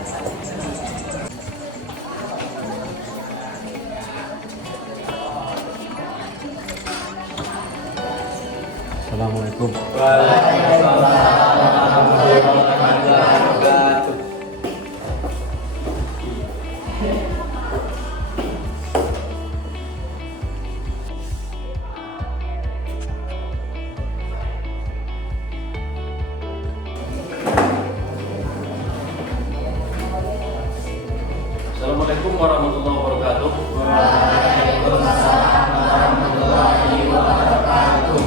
Assalamualaikum. Waalaikumsalam warahmatullahi wabarakatuh. Assalamualaikum warahmatullahi wabarakatuh. Waalaikumsalam warahmatullahi wabarakatuh.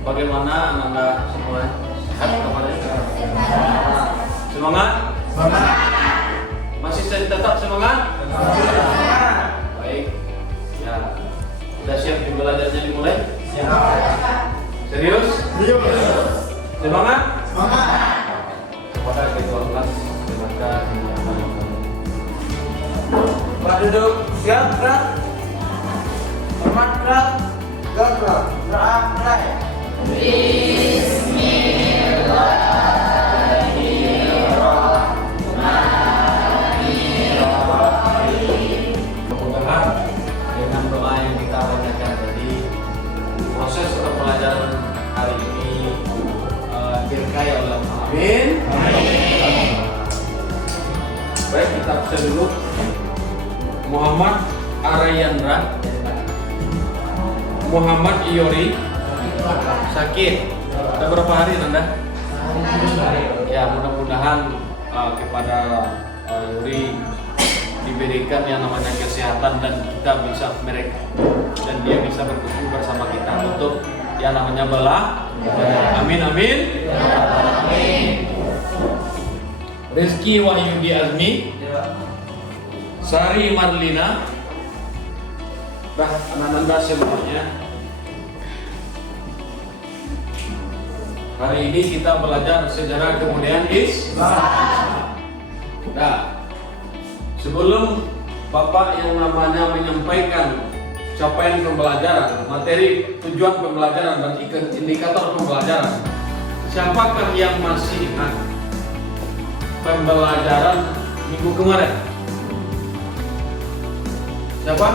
Bagaimana Anda semua? Sehat kemarin? Semangat? Semangat. Masih tetap semangat? Semangat. Baik. Ya. Sudah siap belajarnya dimulai? Siap. Serius? Serius. Semangat? Semangat. Kepada ketua kelas, silakan. Pak duduk, siap gerak. Hormat gerak. Gerak. Gerak mulai. Mudah-mudahan dengan doa yang kita bacakan tadi, proses pembelajaran hari ini dirkahi oleh Allah. Amin. Baik, kita absen dulu. Muhammad Arayandra, Muhammad Iyori sakit. Ada berapa hari Anda? Ya, mudah-mudahan kepada Yuri diberikan yang namanya kesehatan dan kita bisa mereka dan dia bisa berkumpul bersama kita untuk yang namanya belah. Amin amin. Rizky Wahyudi Azmi, Sari Marlina, anak-anak semuanya. Hari ini kita belajar sejarah kemudian Islam. Nah, sebelum Bapak yang namanya menyampaikan capaian pembelajaran, materi tujuan pembelajaran dan indikator pembelajaran, siapakah yang masih ingat pembelajaran minggu kemarin? Siapa?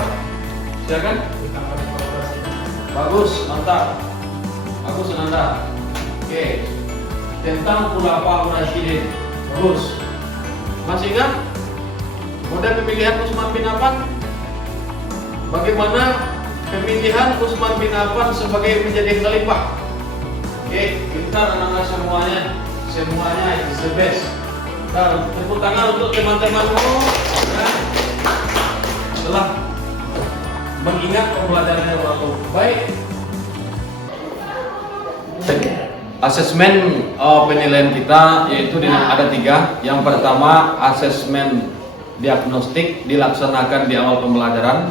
Silakan. Bagus, mantap. Bagus, Ananda. Oke, tentang Khulafaur Rasyidin. Bagus. Masih ingat model pemilihan Utsman bin Affan? Bagaimana pemilihan Utsman bin Affan sebagai menjadi khalifah? Oke, pintar anak-anak semuanya is the best. Dan tepuk tangan untuk teman-temanmu setelah mengingat pembelajarannya waktu. Baik. Asesmen penilaian kita yaitu ada 3. Yang pertama, asesmen diagnostik dilaksanakan di awal pembelajaran.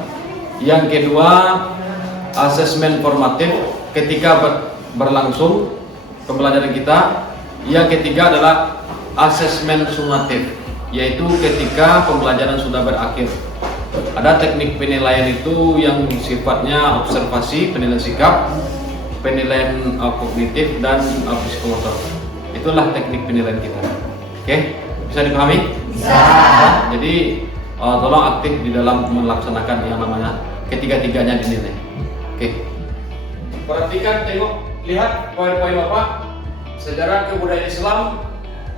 Yang kedua, asesmen formatif ketika berlangsung pembelajaran kita. Yang ketiga adalah asesmen sumatif, yaitu ketika pembelajaran sudah berakhir. Ada teknik penilaian itu yang sifatnya observasi, penilaian sikap, penilaian kognitif dan psikomotor. Itulah teknik penilaian kita. Oke, bisa dipahami? Bisa. Jadi tolong aktif di dalam melaksanakan yang namanya ketiga-tiganya dinilai. Oke. Perhatikan, tengok, lihat poin-poin Bapak. Sejarah kebudayaan Islam,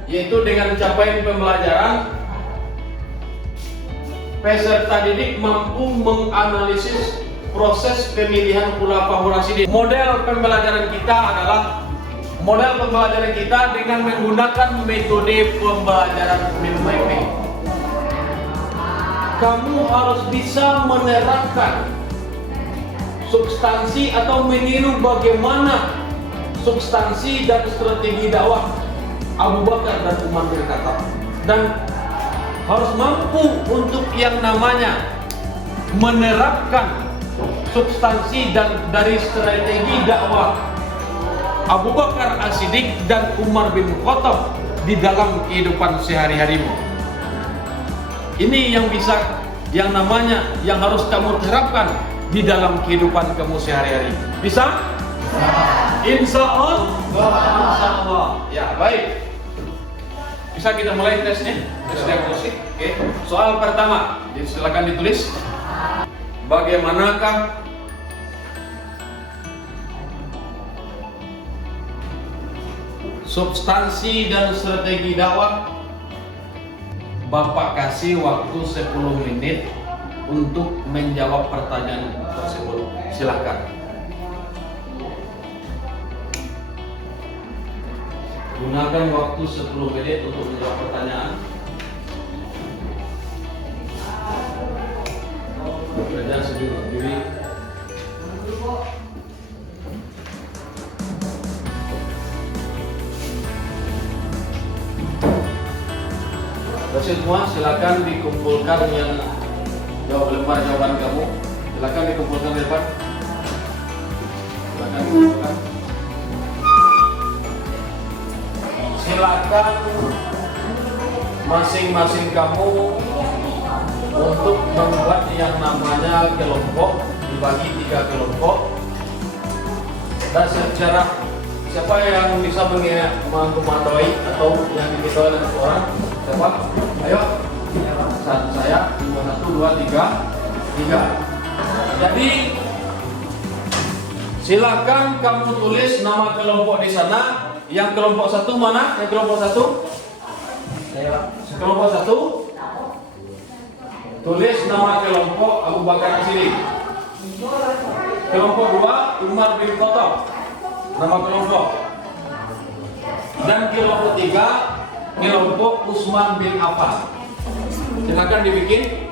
yaitu dengan capaian pembelajaran peserta didik mampu menganalisis proses pemilihan Khulafaur Rasyidin. Model pembelajaran kita adalah dengan menggunakan metode pembelajaran PMP. Kamu harus bisa menerapkan substansi atau meniru bagaimana substansi dan strategi dakwah Abu Bakar dan Umar bin Khattab, dan harus mampu untuk yang namanya menerapkan substansi dan dari strategi dakwah Abu Bakar As-Siddiq dan Umar bin Khattab di dalam kehidupan sehari-harimu. Ini yang yang harus kamu terapkan di dalam kehidupan kamu sehari-hari. Bisa? Insya Allah. Ya, baik. Bisa kita mulai tesnya, tes diagnostik. Oke. Soal pertama, silakan ditulis. Bagaimanakah substansi dan strategi dakwah? Bapak kasih waktu 10 menit untuk menjawab pertanyaan tersebut. Silakan. Gunakan waktu 10 menit untuk menjawab pertanyaan. Bekerja sendiri diri. Semua silakan dikumpulkan yang lembar jawaban kamu. Silakan dikumpulkan di depan. Silakan dikumpulkan. Silakan masing-masing kamu untuk membuat yang namanya kelompok, dibagi 3 kelompok. Dan secara siapa yang bisa mengkomandoi atau yang diketahui oleh orang? Siapa? Ayo. Saya 1, 2, 3. Jadi silakan kamu tulis nama kelompok di sana. Yang kelompok 1 mana? Yang kelompok 1? Kelompok 1. Tulis nama kelompok Abu Bakar As-Siddiq. Kelompok 2 Umar bin Khattab. Nama kelompok. Dan kelompok 3 kelompok Utsman bin Affan. Silakan dibikin.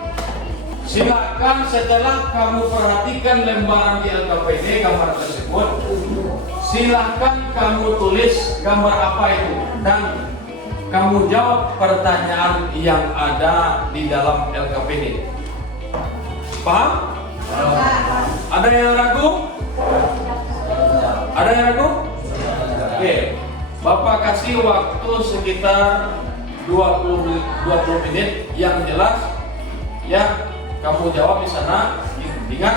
Silakan setelah kamu perhatikan lembaran di LKPD gambar tersebut, silakan kamu tulis gambar apa itu dan kamu jawab pertanyaan yang ada di dalam LKPD. Paham? Ada yang ragu? Ada yang ragu? Oke. Bapak kasih waktu sekitar 20 menit yang jelas ya. Kamu jawab di sana. Ingat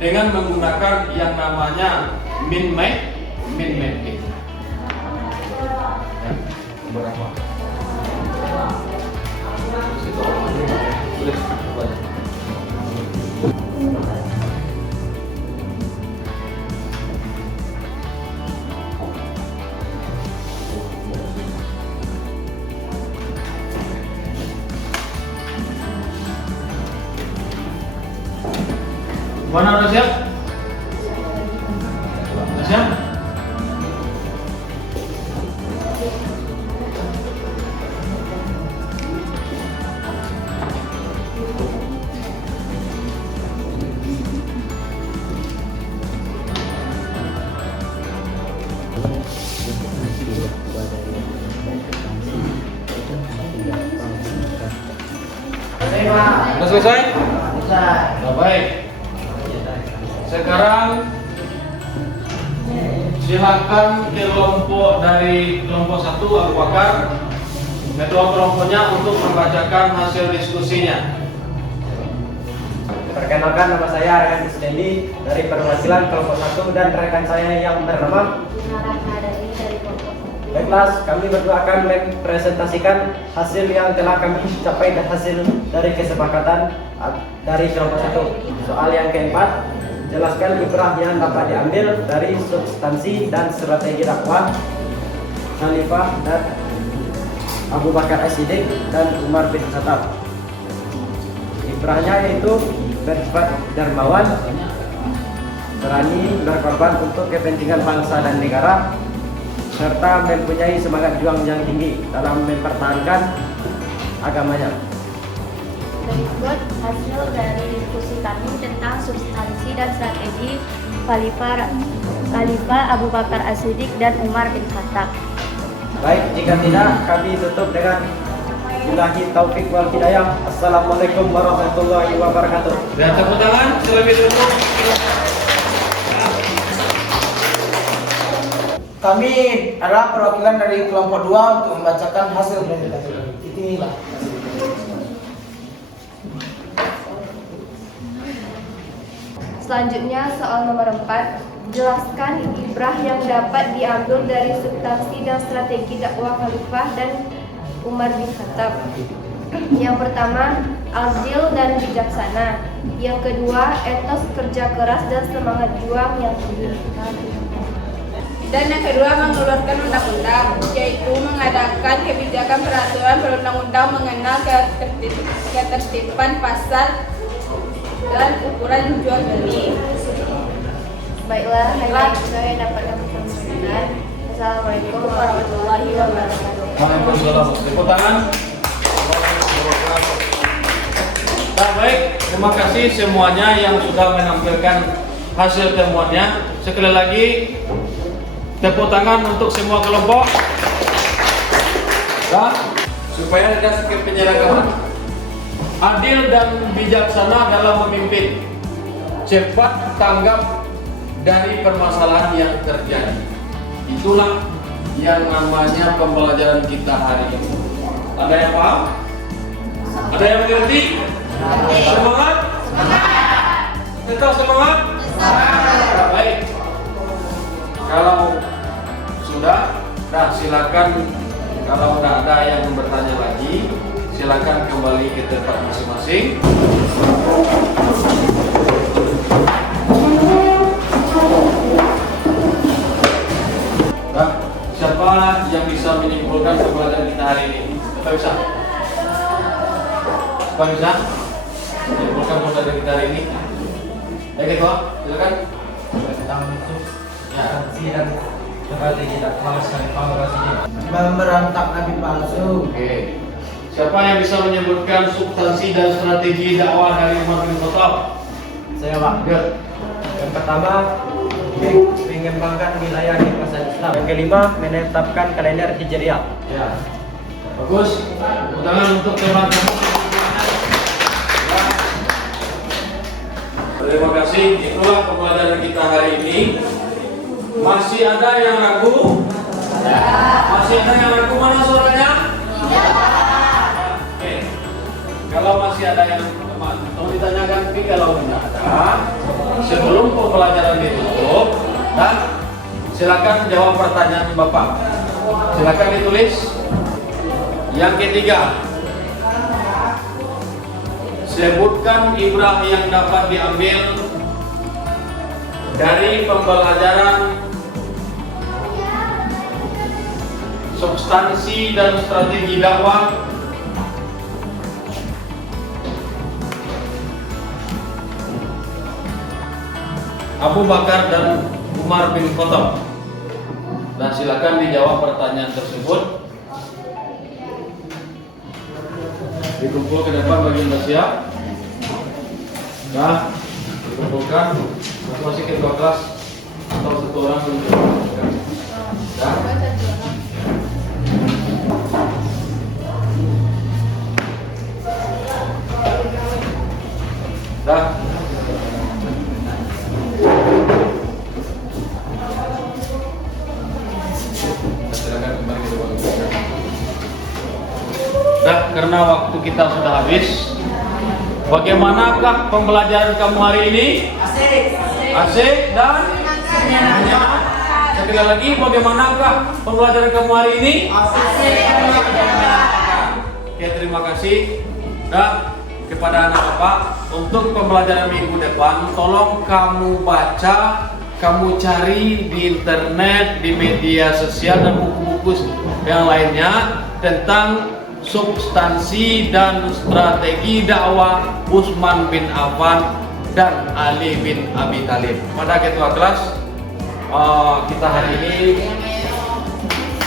dengan menggunakan yang namanya min mapping. Ya, berapa? Tulis banyak. Mana udah siap? Udah siap? Sudah selesai? Selesai. Nah, baik. Sekarang silakan kelompok dari kelompok 1 Abu Bakar, ketua kelompoknya untuk membacakan hasil diskusinya. Perkenalkan, nama saya Rekan Isdendi dari perwakilan kelompok 1 dan rekan saya yang bernama Baiklah, kami berdua akan mempresentasikan hasil yang telah kami capai dan hasil dari kesepakatan dari kelompok 1. Soal yang keempat, jelaskan ibrah yang dapat diambil dari substansi dan strategi dakwah Khalifah dan Abu Bakar As-Siddiq dan Umar bin Khattab. Ibrahnya yaitu bersifat dermawan, berani berkorban untuk kepentingan bangsa dan negara, serta mempunyai semangat juang yang tinggi dalam mempertahankan agamanya. Berikut hasil dari diskusi kami tentang substansi dan strategi Khalifah Abu Bakar As-Siddiq dan Umar bin Khattab. Baik, jika tidak kami tutup dengan billahi taufik wal hidayah. Assalamualaikum warahmatullahi wabarakatuh. Dan tepuk tangan terlebih dahulu. Kami adalah perwakilan dari kelompok 2 untuk membacakan hasil presentasi. Inilah. Selanjutnya soal nomor 4, jelaskan ibrah yang dapat diambil dari substansi dan strategi dakwah Khalifah dan Umar bin Khattab. Yang pertama, azil dan bijaksana. Yang kedua, etos kerja keras dan semangat juang yang tinggi. Dan yang kedua, mengeluarkan undang-undang, yaitu mengadakan kebijakan peraturan perundang-undang mengenal ketertiban pasar dan ukuran jual beli. Baiklah, hanya itu yang dapat kami sampaikan. Assalamualaikum warahmatullahi wabarakatuh. Waalaikumsalam. Tepuk tangan. Nah, baik, terima kasih semuanya yang sudah menampilkan hasil temuannya. Sekali lagi, tepuk tangan untuk semua kelompok. Nah, supaya ada sedikit penyeragaman. Adil dan bijaksana dalam memimpin. Cepat tanggap dari permasalahan yang terjadi. Itulah yang namanya pembelajaran kita hari ini. Ada yang paham? Ada yang mengerti? Semangat? Tetap semangat? Baik. Kalau sudah, silakan. Kalau tidak ada yang bertanya lagi, silakan kembali ke tempat masing-masing. Nah, siapa yang bisa menyimpulkan pembelajaran kita hari ini? Siapa bisa? Siapa bisa menyimpulkan pembelajaran kita hari ini? Baik, Ketua, silakan. Tentang itu garansi dan strategi dakwah sekali pamorasinya. Memberontak nabi palsu. Oke. Siapa yang bisa menyebutkan substansi dan strategi dakwah dari Umar bin Khattab? Saya Pak. Biar. Yang pertama, mengembangkan wilayah kekuasaan Islam. Yang kelima, menetapkan kalender Hijriah. Ya. Bagus. Tepuk tangan untuk teman-teman. Ya. Terima kasih. Itulah pembelajaran kita hari ini. Masih ada yang ragu? Ya. Masih ada yang ragu, mana suaranya? Ya. Oke. Kalau masih ada yang tolong ditanyakan, tapi kalau tidak ada, sebelum pembelajaran ditutup, dan silakan jawab pertanyaan Bapak. Silakan ditulis. Yang ketiga, sebutkan ibrah yang dapat diambil dari pembelajaran substansi dan strategi dakwah Abu Bakar dan Umar bin Khattab. Nah, silakan dijawab pertanyaan tersebut. Dikumpul ke depan bagi Anda siap. Nah, dikumpulkan masing-masing ketua kelas atau satu orang untuk ya. Dah. Silakan kembali ke ruang. Dah, karena waktu kita sudah habis. Bagaimanakah pembelajaran kamu hari ini? Asik dan menyenangkan. Sekali lagi, bagaimanakah pembelajaran kamu hari ini? Asik dan menyenangkan. Oke, terima kasih. Dan kepada anak bapak, untuk pembelajaran minggu depan, tolong kamu baca, kamu cari di internet, di media sosial dan buku-buku yang lainnya tentang substansi dan strategi dakwah Utsman bin Affan dan Ali bin Abi Thalib. Pada ketua kelas, kita hari ini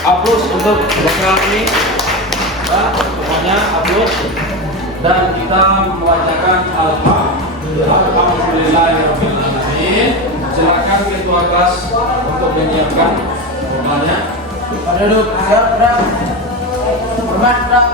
aplaus untuk program ini, semuanya aplaus, dan kita membacakan Alhamdulillahirabbil alamin. Silakan ketua kelas untuk menyiapkan programnya. Duduk, siap, gerak. Hormat, gerak.